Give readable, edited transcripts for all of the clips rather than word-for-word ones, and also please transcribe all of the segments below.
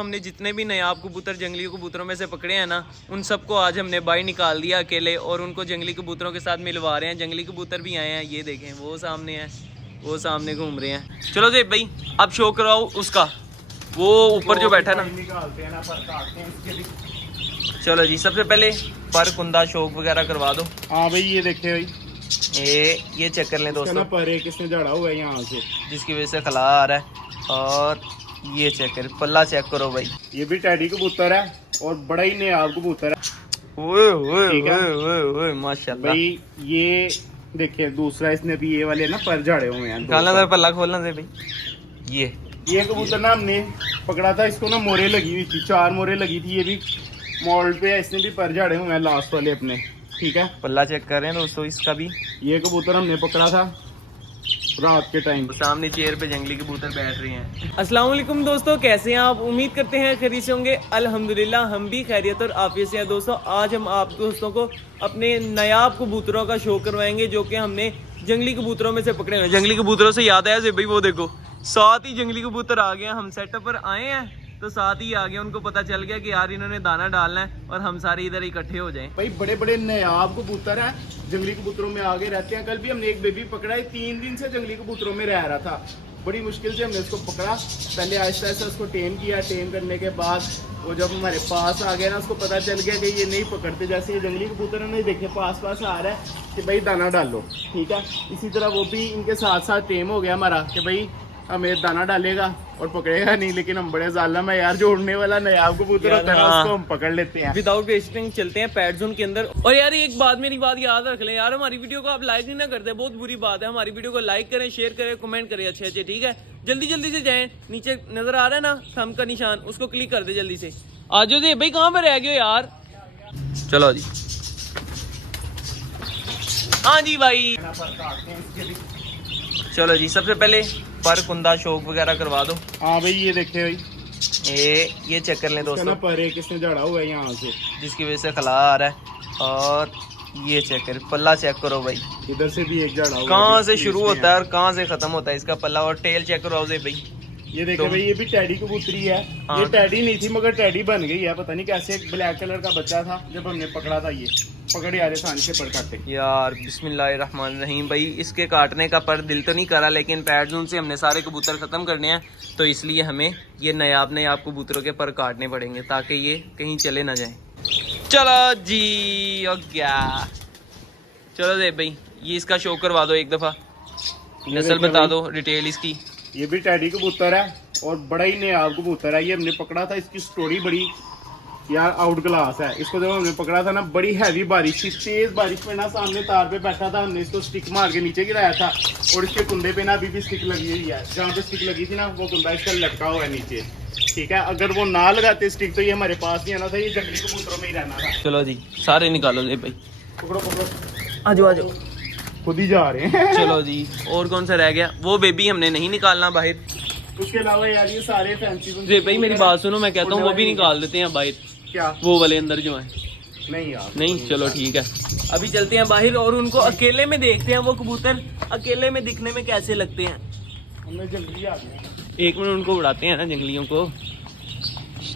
हमने जितने भी नायाब कबूतर जंगली कबूतरों में से पकड़े हैं ना, उन सबको आज हमने बाहर निकाल दिया अकेले और उनको जंगली कबूतरों के साथ मिलवा रहे हैं। जंगली कबूतर भी आए हैं, ये देखें वो सामने हैं, वो सामने घूम रहे हैं। चलो जी भाई अब शो कराओ उसका, वो ऊपर जो बैठा ना। चलो जी सबसे पहले पर कुंदा शौक वगैरह करवा दो। हाँ भाई ये देखे भाई, ये चेक कर लें दोस्तों, पर किसने जड़ा हुआ है यहाँ से, जिसकी वजह से खला आ रहा है। और ये चेक कर, पल्ला चेक करो भाई, ये भी टैडी कबूतर है और बड़ा ही नायाब कबूतर है। ओए ओए ओए ओए माशाल्लाह भाई। ये देखिए दूसरा, इसने भी ये वाले ना पर झाड़े हुए हैं। निकालना था पल्ला, खोलना था भाई। ये कबूतर ना हमने पकड़ा था, इसको ना मोरे लगी हुई थी, 4 मोरे लगी थी। ये भी मोल्ड पे है, इसने भी पर झाड़े हुए हैं लास्ट वाले अपने। ठीक है, पल्ला चेक कर रहे हैं दोस्तों इसका भी। ये कबूतर हमने पकड़ा था रात के टाइम। सामने चेयर पे जंगली कबूतर बैठ रहे हैं। अस्सलाम वालेकुम दोस्तों, कैसे हैं आप? उम्मीद करते हैं खैरियत से होंगे। अल्हम्दुलिल्लाह हम भी खैरियत और आफियत से हैं दोस्तों। आज हम आप दोस्तों को अपने नायाब कबूतरों का शो करवाएंगे जो कि हमने जंगली कबूतरों में से पकड़े हुए। जंगली कबूतरों से याद आया भाई, वो देखो साथ ही जंगली कबूतर आ गए। हम सेटअप पर आए हैं तो साथ ही आ गए, उनको पता चल गया कि यार इन्होंने दाना डालना है और हम सारे इधर इकट्ठे हो जाएं। भाई बड़े बड़े नायाब कबूतर हैं, जंगली कबूतरों में आगे रहते हैं। कल भी हमने एक बेबी पकड़ा है, 3 दिन से जंगली कबूतरों में रह रहा था। बड़ी मुश्किल से हमने उसको पकड़ा, पहले आहिस्ता आहिस्ता उसको टेम किया। टेम करने के बाद वो जब हमारे पास आ गया ना, उसको पता चल गया कि ये नहीं पकड़ते। जैसे ये जंगली कबूतर नहीं देखे पास आ रहा है कि भाई दाना डालो, ठीक है। इसी तरह वो भी इनके साथ साथ टेम हो गया हमारा कि भाई हमें दाना डालेगा और पकड़ेगा नहीं, लेकिन हम बड़े जालिम है यार, जो उड़ने वाला नायाब कबूतर होता है उसको हम पकड़ लेते हैं। विदाउट वेस्टिंग चलते हैं पैड जोन के अंदर। और यार एक बात, मेरी बात याद रख लें यार, हमारी वीडियो को आप लाइक नहीं ना करते, बहुत बुरी बात है। हमारी वीडियो को लाइक करें, शेयर करें, कमेंट करें अच्छे अच्छे, ठीक है। जल्दी जल्दी से जाएं, नीचे नजर आ रहा है ना थंब का निशान, उसको क्लिक कर दे जल्दी से। आज जी भाई कहाँ पे रह गए यार? चलो जी, हाँ जी भाई। चलो जी सबसे पहले पर कुंदा शौक वगैरह करवा दो। हाँ भाई ये देखे भाई, ये चेक कर लें दोस्तों, पर किसने जड़ा हुआ है यहाँ से, जिसकी वजह से खला आ रहा है। और ये चेक कर, पल्ला चेक करो भाई, इधर से भी एक जड़ा हुआ, कहाँ से शुरू होता है और कहाँ से खत्म होता है इसका पल्ला। और टेल चेक करो भाई, ये देखो भाई, ये भी टैडी कबूतरी है। ये टैडी नहीं थी मगर टैडी बन गई है, पता नहीं कैसे। एक ब्लैक कलर का बच्चा था जब हमने पकड़ा था, ये पकड़ यार आसानी से पर काटे यार। बिस्मिल्लाहिर्रहमानिर्रहीम। भाई इसके काटने का पर दिल तो नहीं करा, लेकिन पैड जोन से हमने सारे कबूतर खत्म करने हैं, तो इसलिए हमें ये नायाब कबूतरों के पर काटने पड़ेंगे ताकि ये कहीं चले ना जाए। चलो जी हो गया। चलो दे भाई, ये इसका शो करवा दो एक दफा, नस्ल बता दो, डिटेल इसकी। ये भी टैडी कबूतर है और बड़ा ही नायाब कबूतर है। ये हमने पकड़ा था, इसकी स्टोरी बड़ी यार आउट क्लास है। इसको जब हमने पकड़ा था ना, बड़ी हैवी बारिश थी, तेज बारिश में ना सामने तार पे बैठा था। हमने इसको स्टिक मार के नीचे गिराया था और इसके कुंदे पे ना अभी भी स्टिक लगी हुई है। जहाँ पे स्टिक लगी थी ना, वो कुंदा इसका लटका हुआ है नीचे, ठीक है। अगर वो ना लगाते स्टिक तो ये हमारे पास नहीं आना था, ये जंगली कबूतरों में ही रहना था। चलो जी सारे निकालो ले भाई, पकड़ो पकड़ो, आजो आजो, खुद ही जा रहे हैं। चलो जी, और कौन सा रह गया? वो बेबी हमने नहीं निकालना बाहर। उसके अलावा यार ये सारे फैंसी जी भाई मेरी बात सुनो, मैं कहता हूँ वो भी निकाल देते हैं बाहर। क्या? वो वाले अंदर जो है नहीं यार, नहीं, चलो ठीक है, अभी चलते हैं बाहर और उनको अकेले में देखते हैं वो कबूतर अकेले में दिखने में कैसे लगते हैं। हमें जंगली आ गए, 1 मिनट उनको उड़ाते हैं ना जंगलियों को।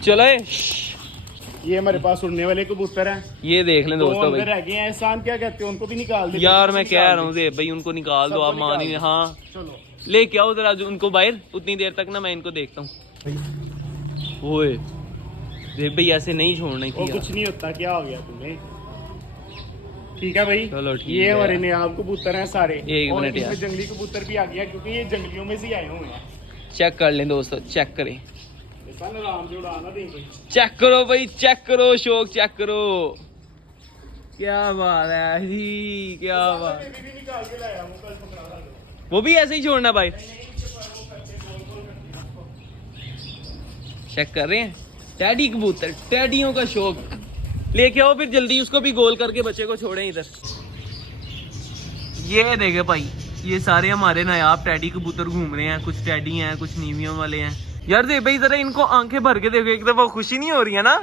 चलो ये हमारे पास उड़ने वाले कबूतर हैं, ये देख लें दोस्तों भाई। रह गए हैं। एहसान क्या कहते हैं, उनको भी निकाल दे यार मैं कह रहा हूँ भाई उनको निकाल दो आप, मान ही। हाँ चलो ले क्या उधर आज उनको बाहर, उतनी देर तक ना मैं इनको देखता हूँ। ओए देख भाई ऐसे नहीं छोड़ना वो कुछ नहीं होता, क्या हो गया तुम्हें? ठीक है भाई, चलो ठीक ये है। हमारे नायाब कबूतर हैं सारे। एक मिनट यार, जंगली कबूतर भी आ गया क्योंकि ये जंगलियों में से आए हुए हैं। चेक कर लें दोस्तों, चेक करें, आराम से उड़ाना दें कोई। चेक करो भाई, चेक करो शौक, चेक करो। क्या बात है जी, क्या बात। भी निकाल के लाया हूं, कल पकड़ा था। वो भी ऐसे ही छोड़ना भाई, चेक कर रहे हैं। टैडी कबूतर, टैडियों का शौक लेके आओ फिर जल्दी, उसको भी गोल करके बच्चे को छोड़ें इधर। ये देखे भाई, ये सारे हमारे नायाब टैडी कबूतर घूम रहे हैं। कुछ टैडी हैं, कुछ नीवियों वाले हैं। यार दे भाई जरा इनको आंखें भर के देखो एक दफा, खुशी नहीं हो रही है ना?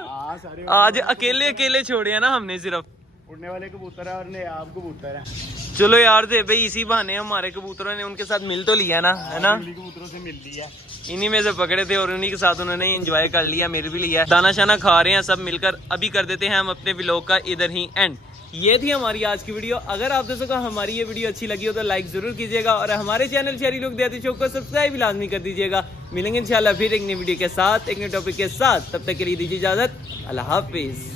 आज अकेले अकेले छोड़े हैं ना हमने सिर्फ। उड़ने वाले कबूतर है और नायाब कबूतर है। चलो यार दे भाई, इसी बहाने हमारे कबूतरों ने उनके साथ मिल तो लिया ना, है ना। जंगली कबूतरों से मिल लिया, इन्हीं में से पकड़े थे और उन्हीं के साथ उन्होंने एंजॉय कर लिया, मेरे भी लिया। दाना शाना खा रहे हैं सब मिलकर। अभी कर देते हैं हम अपने व्लॉग का इधर ही एंड। ये थी हमारी आज की वीडियो। अगर आप दोस्तों को हमारी ये वीडियो अच्छी लगी हो तो लाइक जरूर कीजिएगा और हमारे चैनल शहरी लोग देहाती शो को सब्सक्राइब लाजमी कर दीजिएगा। मिलेंगे इंशाल्लाह फिर एक नई वीडियो के साथ, एक नए टॉपिक के साथ। तब तक के लिए दीजिए इजाजत। अल्लाह हाफिज।